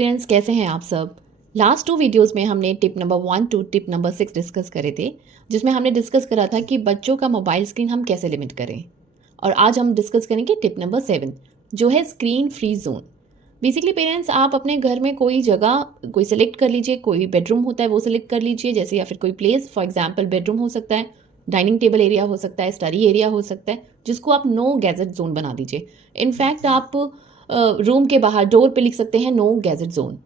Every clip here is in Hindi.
पेरेंट्स कैसे हैं आप सब। लास्ट 2 वीडियोस में हमने tip number 1 to tip number 6 discuss करे थे, जिसमें हमने डिस्कस करा था कि बच्चों का मोबाइल स्क्रीन हम कैसे लिमिट करें। और आज हम डिस्कस करेंगे टिप नंबर 7 जो है screen free zone. Basically parents आप अपने घर में कोई जगह कोई सेलेक्ट कर लीजिए, कोई बेडरूम होता है वो सेलेक्ट कर लीजिए जैसे, या फिर कोई प्लेस, फॉर एग्जांपल बेडरूम हो सकता है, डाइनिंग टेबल एरिया हो सकता है, स्टडी एरिया हो सकता है, जिसको आप नो गैजेट जोन बना दीजिए। इनफैक्ट आप रूम के बाहर डोर पे लिख सकते हैं नो गैजेट जोन,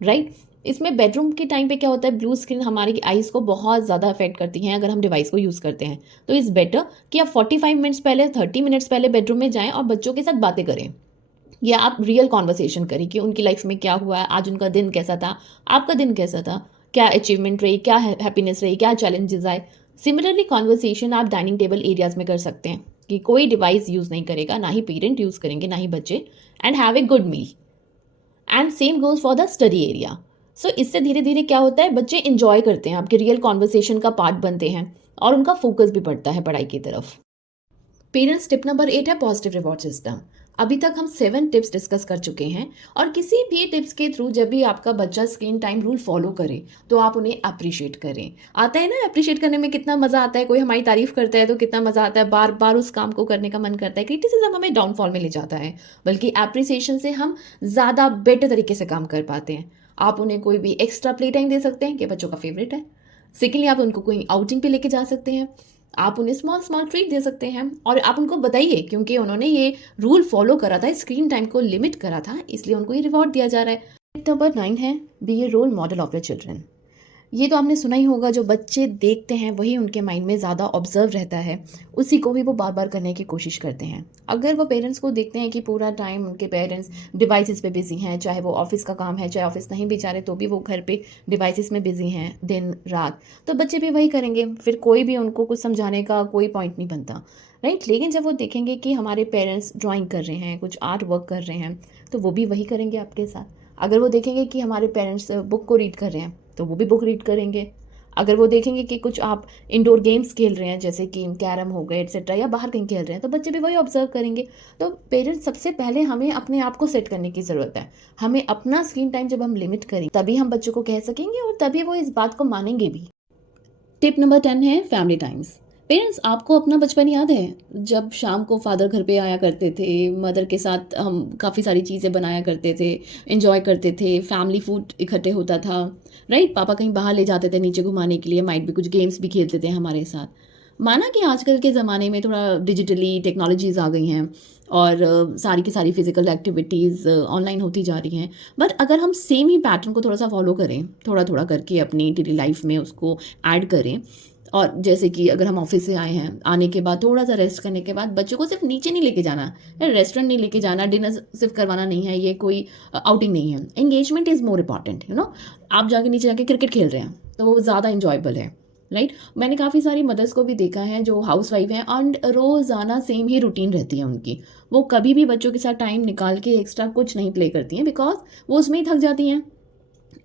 राइट। इसमें बेडरूम के टाइम पे क्या होता है, ब्लू स्क्रीन हमारी आइज़ को बहुत ज़्यादा अफेक्ट करती हैं अगर हम डिवाइस को यूज़ करते हैं। तो इट्स बेटर कि आप 45 मिनट्स पहले, 30 मिनट्स पहले बेडरूम में जाएं और बच्चों के साथ बातें करें, या आप रियल कॉन्वर्सेशन करें कि उनकी लाइफ में क्या हुआ है, आज उनका दिन कैसा था, आपका दिन कैसा था, क्या अचीवमेंट रही, क्या हैप्पीनेस रही, क्या चैलेंजेस आए। सिमिलरली कॉन्वर्सेशन आप डाइनिंग टेबल एरियाज में कर सकते हैं कि कोई डिवाइस यूज़ नहीं करेगा, ना ही पेरेंट यूज़ करेंगे, ना ही बच्चे, and have a good meal. And same goes for the study area. So इससे धीरे धीरे क्या होता है, बच्चे इंजॉय करते हैं, आपके रियल कॉन्वर्सेशन का पार्ट बनते हैं और उनका फोकस भी बढ़ता है पढ़ाई की तरफ। पेरेंट्स टिप नंबर 8 है पॉजिटिव रिवॉर्ड सिस्टम। अभी तक हम 7 टिप्स डिस्कस कर चुके हैं और किसी भी टिप्स के थ्रू जब भी आपका बच्चा स्क्रीन टाइम रूल फॉलो करे तो आप उन्हें अप्रिशिएट करें। आता है ना, अप्रिशिएट करने में कितना मजा आता है, कोई हमारी तारीफ करता है तो कितना मजा आता है, बार बार उस काम को करने का मन करता है। क्रिटिसिज्म हमें डाउनफॉल में ले जाता है, बल्कि अप्रिसिएशन से हम ज़्यादा बेटर तरीके से काम कर पाते हैं। आप उन्हें कोई भी एक्स्ट्रा प्ले टाइम दे सकते हैं कि बच्चों का फेवरेट है। सेकेंडली आप उनको कोई आउटिंग पे लेके जा सकते हैं, आप उन्हें स्मॉल स्मॉल ट्रीट दे सकते हैं और आप उनको बताइए क्योंकि उन्होंने ये रूल फॉलो करा था, स्क्रीन टाइम को लिमिट करा था, इसलिए उनको ये रिवॉर्ड दिया जा रहा है। टिप नंबर 9 है be a role model of your children. ये तो आपने सुना ही होगा, जो बच्चे देखते हैं वही उनके माइंड में ज़्यादा ऑब्जर्व रहता है, उसी को भी वो बार बार करने की कोशिश करते हैं। अगर वो पेरेंट्स को देखते हैं कि पूरा टाइम उनके पेरेंट्स डिवाइसेस पे बिजी हैं, चाहे वो ऑफिस का काम है, चाहे ऑफिस नहीं भी जा रहे तो भी वो घर पे डिवाइसेस में बिजी हैं दिन रात, तो बच्चे भी वही करेंगे। फिर कोई भी उनको कुछ समझाने का कोई पॉइंट नहीं बनता, राइट। लेकिन जब वो देखेंगे कि हमारे पेरेंट्स ड्राइंग कर रहे हैं, कुछ आर्ट वर्क कर रहे हैं, तो वो भी वही करेंगे आपके साथ। अगर वो देखेंगे कि हमारे पेरेंट्स बुक को रीड कर रहे हैं तो वो भी बुक रीड करेंगे। अगर वो देखेंगे कि कुछ आप इंडोर गेम्स खेल रहे हैं जैसे कि कैरम हो गए एटसेट्रा, या बाहर कहीं खेल रहे हैं, तो बच्चे भी वही ऑब्जर्व करेंगे। तो पेरेंट्स सबसे पहले हमें अपने आप को सेट करने की ज़रूरत है। हमें अपना स्क्रीन टाइम जब हम लिमिट करें तभी हम बच्चों को कह सकेंगे और तभी वो इस बात को मानेंगे भी। टिप नंबर 10 है फैमिली टाइम्स। पेरेंट्स, आपको अपना बचपन याद है जब शाम को फादर घर पे आया करते थे, मदर के साथ हम काफ़ी सारी चीज़ें बनाया करते थे, एंजॉय करते थे, फैमिली फूड इकट्ठे होता था, राइट। पापा कहीं बाहर ले जाते थे नीचे घुमाने के लिए, माइट भी कुछ गेम्स भी खेलते थे हमारे साथ। माना कि आजकल के ज़माने में थोड़ा डिजिटली टेक्नोलॉजीज़ आ गई हैं और सारी की सारी फिज़िकल एक्टिविटीज़ ऑनलाइन होती जा रही हैं, बट अगर हम सेम ही पैटर्न को थोड़ा सा फॉलो करें, थोड़ा थोड़ा करके अपनी डेली लाइफ में उसको ऐड करें, और जैसे कि अगर हम ऑफिस से आए हैं, आने के बाद थोड़ा सा रेस्ट करने के बाद बच्चों को सिर्फ नीचे नहीं लेके जाना, रेस्टोरेंट नहीं लेके जाना, डिनर सिर्फ करवाना नहीं है, ये कोई आउटिंग नहीं है। एंगेजमेंट इज़ मोर इंपॉर्टेंट, आप जाके नीचे जाके क्रिकेट खेल रहे हैं तो वो ज़्यादा इंजॉयबल है, राइट। मैंने काफ़ी सारी मदर्स को भी देखा है जो हाउस वाइफ हैं एंड रोज़ाना सेम ही रूटीन रहती है उनकी। वो कभी भी बच्चों के साथ टाइम निकाल के एक्स्ट्रा कुछ नहीं प्ले करती हैं, बिकॉज वो उसमें ही थक जाती हैं,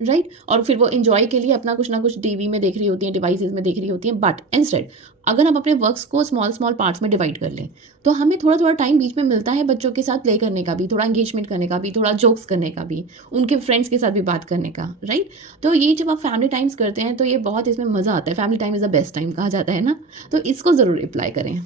राइट। और फिर वो इन्जॉय के लिए अपना कुछ ना कुछ टीवी में देख रही होती हैं, डिवाइसेस में देख रही होती हैं। बट इंस्टेड अगर हम अपने वर्क्स को स्मॉल स्मॉल पार्ट्स में डिवाइड कर लें तो हमें थोड़ा थोड़ा टाइम बीच में मिलता है बच्चों के साथ प्ले करने का भी, थोड़ा एंगेजमेंट करने का भी, थोड़ा जोक्स करने का भी, उनके फ्रेंड्स के साथ भी बात करने का, राइट। तो ये जब आप फैमिली टाइम्स करते हैं तो ये बहुत इसमें मज़ा आता है। Family time is the best time कहा जाता है ना, तो इसको ज़रूर अप्लाई करें।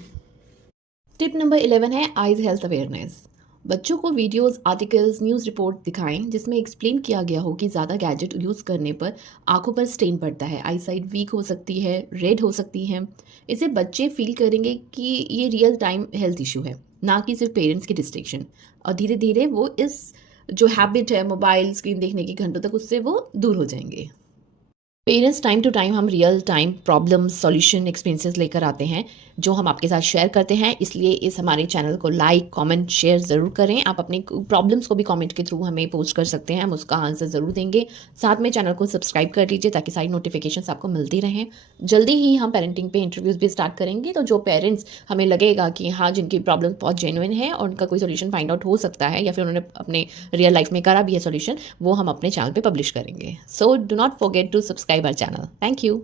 टिप नंबर 11 है आइज हेल्थ अवेयरनेस। बच्चों को वीडियोस, आर्टिकल्स, न्यूज़ रिपोर्ट दिखाएं जिसमें एक्सप्लेन किया गया हो कि ज़्यादा गैजेट यूज़ करने पर आंखों पर स्ट्रेन पड़ता है, आई साइट वीक हो सकती है, रेड हो सकती है। इससे बच्चे फील करेंगे कि ये रियल टाइम हेल्थ इशू है, ना कि सिर्फ पेरेंट्स की डिस्ट्रैक्शन, और धीरे धीरे वो इस जो हैबिट है मोबाइल स्क्रीन देखने की घंटों तक, उससे वो दूर हो जाएंगे। पेरेंट्स टाइम टू टाइम हम real time problems, solution, experiences लेकर आते हैं जो हम आपके साथ शेयर करते हैं। इसलिए इस हमारे चैनल को लाइक, कमेंट, शेयर ज़रूर करें। आप अपनी प्रॉब्लम्स को भी कमेंट के थ्रू हमें पोस्ट कर सकते हैं, हम उसका आंसर ज़रूर देंगे। साथ में चैनल को सब्सक्राइब कर लीजिए ताकि सारी नोटिफिकेशंस आपको मिलती रहें। जल्दी ही हम पेरेंटिंग पे इंटरव्यूज़ भी स्टार्ट करेंगे, तो जो पेरेंट्स हमें लगेगा कि हाँ जिनकी प्रॉब्लम बहुत जेन्युइन है और उनका कोई सोल्यूशन फाइंड आउट हो सकता है, या फिर उन्होंने अपने रियल लाइफ में करा भी है सोल्यूशन, वो हम अपने चैनल पर पब्लिश करेंगे। So do not forget to subscribe our channel. Thank you.